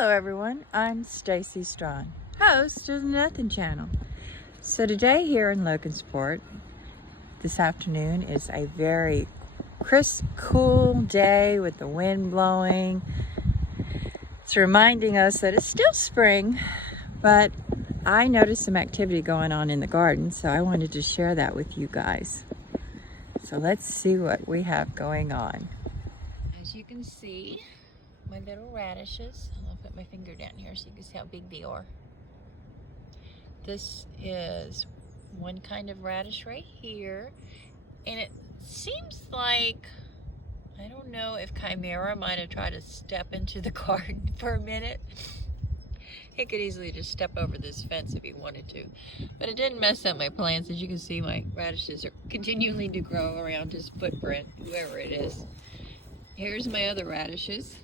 Hello everyone, I'm Stacy Strawn, host of the Nothing Channel. So today here in Logansport, this afternoon is a very crisp, cool day with the wind blowing. It's reminding us that it's still spring, but I noticed some activity going on in the garden, so I wanted to share that with you guys. So let's see what we have going on. As you can see, my little radishes. I'll put my finger down here so you can see how big they are. This is one kind of radish right here, and it seems like, I don't know if Chimera might have tried to step into the garden for a minute. He could easily just step over this fence if he wanted to, but it didn't mess up my plants. As you can see, my radishes are continuing to grow around his footprint, whoever it is. Here's my other radishes.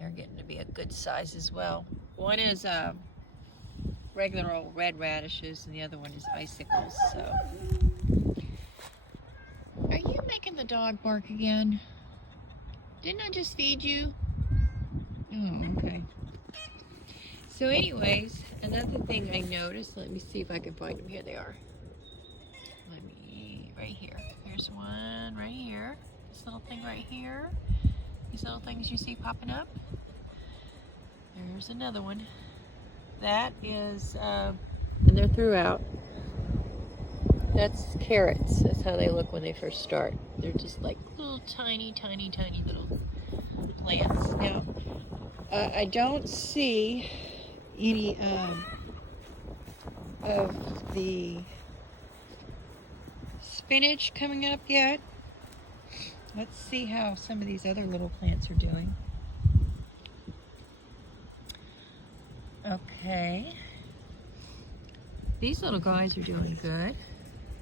They're getting to be a good size as well. One is regular old red radishes, and the other one is icicles. So, are you making the dog bark again? Didn't I just feed you? Oh, okay. So anyways, another thing I noticed, let me see if I can find them. Here they are. Right here. Here's one right here. This little thing right here. These little things you see popping up. There's another one. That is, and they're throughout. That's carrots. That's how they look when they first start. They're just like little tiny little plants. Now, I don't see any of the spinach coming up yet. Let's see how some of these other little plants are doing. Okay. These little guys are doing good.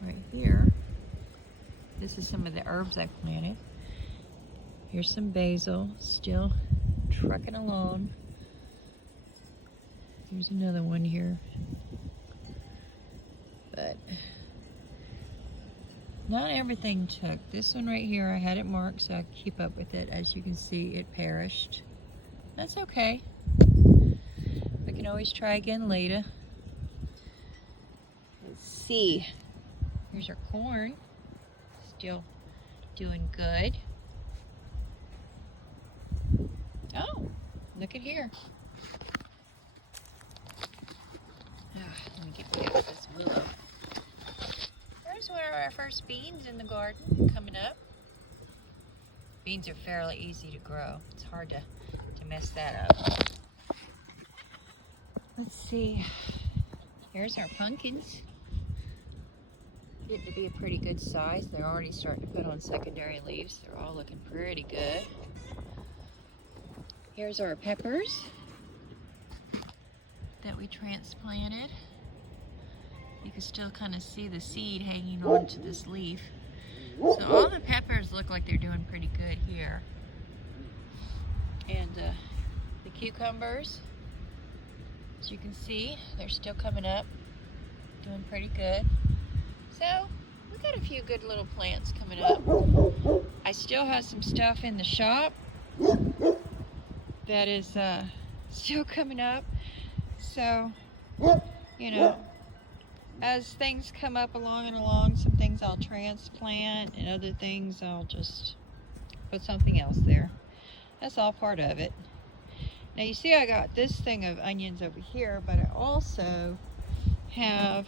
Right here. This is some of the herbs I planted. Here's some basil, still trucking along. There's another one here. But not everything took. This one right here, I had it marked so I could keep up with it. As you can see, it perished. That's okay. We can always try again later. Let's see. Here's our corn. Still doing good. Oh, look at here. Let me get rid of this willow. There's one of our first beans in the garden coming up. Beans are fairly easy to grow. It's hard to mess that up. Let's see. Here's our pumpkins. Getting to be a pretty good size. They're already starting to put on secondary leaves. They're all looking pretty good. Here's our peppers that we transplanted. You can still kind of see the seed hanging on to this leaf. So all the peppers look like they're doing pretty good here. And the cucumbers, as you can see, they're still coming up, doing pretty good. So we got a few good little plants coming up. I still have some stuff in the shop that is still coming up. So, you know, as things come up along, some things I'll transplant and other things I'll just put something else there. That's all part of it. Now you see I got this thing of onions over here, but I also have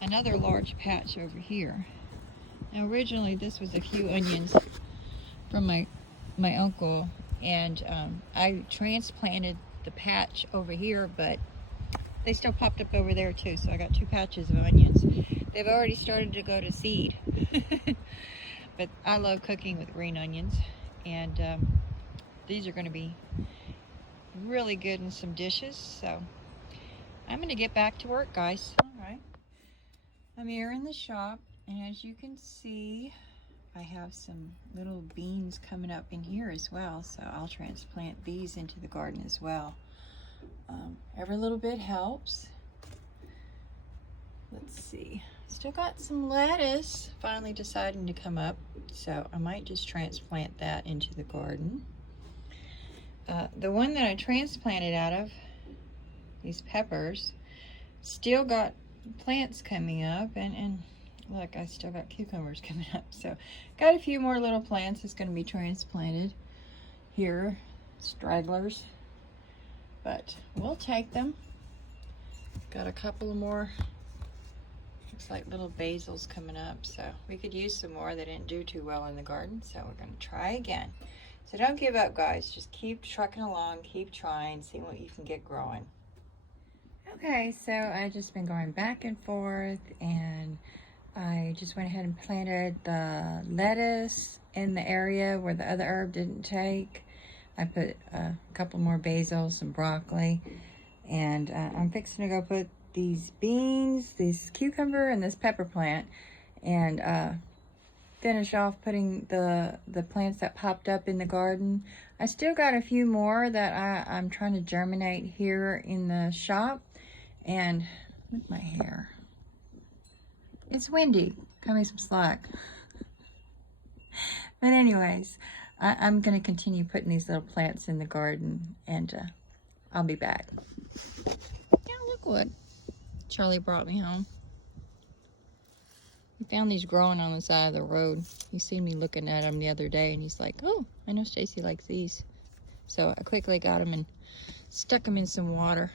another large patch over here. Now originally this was a few onions from my uncle, and I transplanted the patch over here, but they still popped up over there too, so I got two patches of onions. They've already started to go to seed. But I love cooking with green onions, and these are going to be really good in some dishes. So I'm going to get back to work, guys. Alright, I'm here in the shop, and as you can see, I have some little beans coming up in here as well, so I'll transplant these into the garden as well. Every little bit helps. Let's see, still got some lettuce finally deciding to come up, so I might just transplant that into the garden. the one that I transplanted out of, these peppers, still got plants coming up, and look, I still got cucumbers coming up. So got a few more little plants that's going to be transplanted here, stragglers, but we'll take them. Got a couple of more, looks like little basils coming up, so we could use some more. They didn't do too well in the garden, so we're going to try again. So don't give up, guys. Just keep trucking along, keep trying, see what you can get growing. Okay, so I just been going back and forth, and I just went ahead and planted the lettuce in the area where the other herb didn't take. I put a couple more basil, some broccoli, and I'm fixing to go put these beans, this cucumber, and this pepper plant, and finish off putting the plants that popped up in the garden. I still got a few more that I'm trying to germinate here in the shop. And with my hair, it's windy, cut me some slack. But anyways, I'm gonna continue putting these little plants in the garden, and I'll be back. Yeah, look what Charlie brought me home. He found these growing on the side of the road. He seen me looking at them the other day, and he's like, oh, I know Stacy likes these. So I quickly got them and stuck them in some water.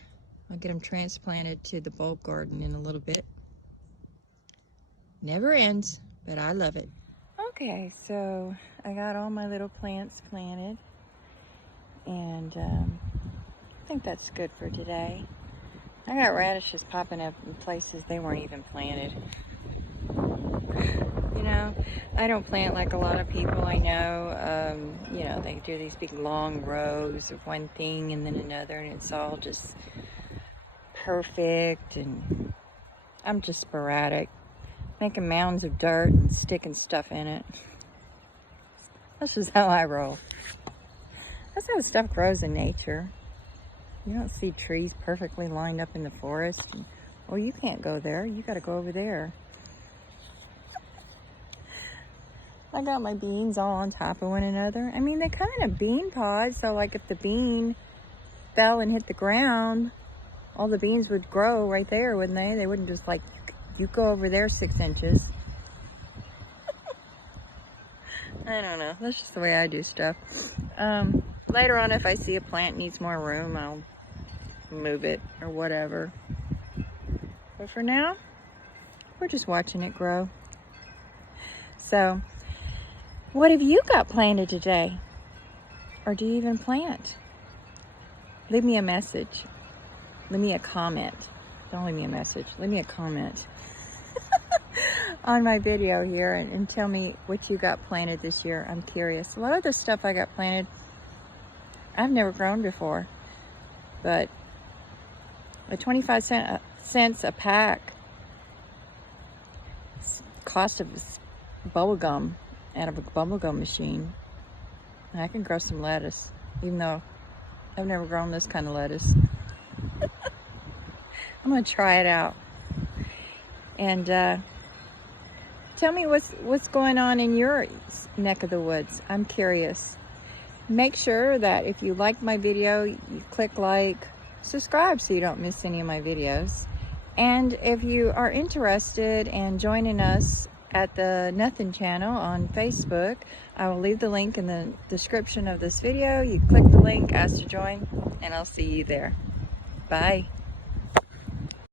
I'll get them transplanted to the bulb garden in a little bit. Never ends, but I love it. Okay, so I got all my little plants planted, and I think that's good for today. I got radishes popping up in places they weren't even planted. You know, I don't plant like a lot of people I know. You know, they do these big long rows of one thing and then another, and it's all just perfect, and I'm just sporadic, making mounds of dirt and sticking stuff in it. That's just how I roll. That's how stuff grows in nature. You don't see trees perfectly lined up in the forest. And, well, you can't go there. You got to go over there. I got my beans all on top of one another. I mean, they come in a bean pod, so like if the bean fell and hit the ground, all the beans would grow right there, wouldn't they? They wouldn't just like, you go over there 6 inches. I don't know. That's just the way I do stuff. Later on, if I see a plant needs more room, I'll move it or whatever. But for now, we're just watching it grow. So, what have you got planted today? Or do you even plant? Leave me a message. Leave me a comment. Don't leave me a message. Leave me a comment on my video here, and tell me what you got planted this year. I'm curious. A lot of the stuff I got planted, I've never grown before. But at 25 cents a pack, cost of bubble gum out of a bubble gum machine, and I can grow some lettuce, even though I've never grown this kind of lettuce. I'm gonna try it out, and tell me what's going on in your neck of the woods. I'm curious. Make sure that if you like my video, you click like, subscribe so you don't miss any of my videos. And if you are interested in joining us at the Nothing channel on Facebook, I will leave the link in the description of this video. You click the link, ask to join, and I'll see you there. Bye.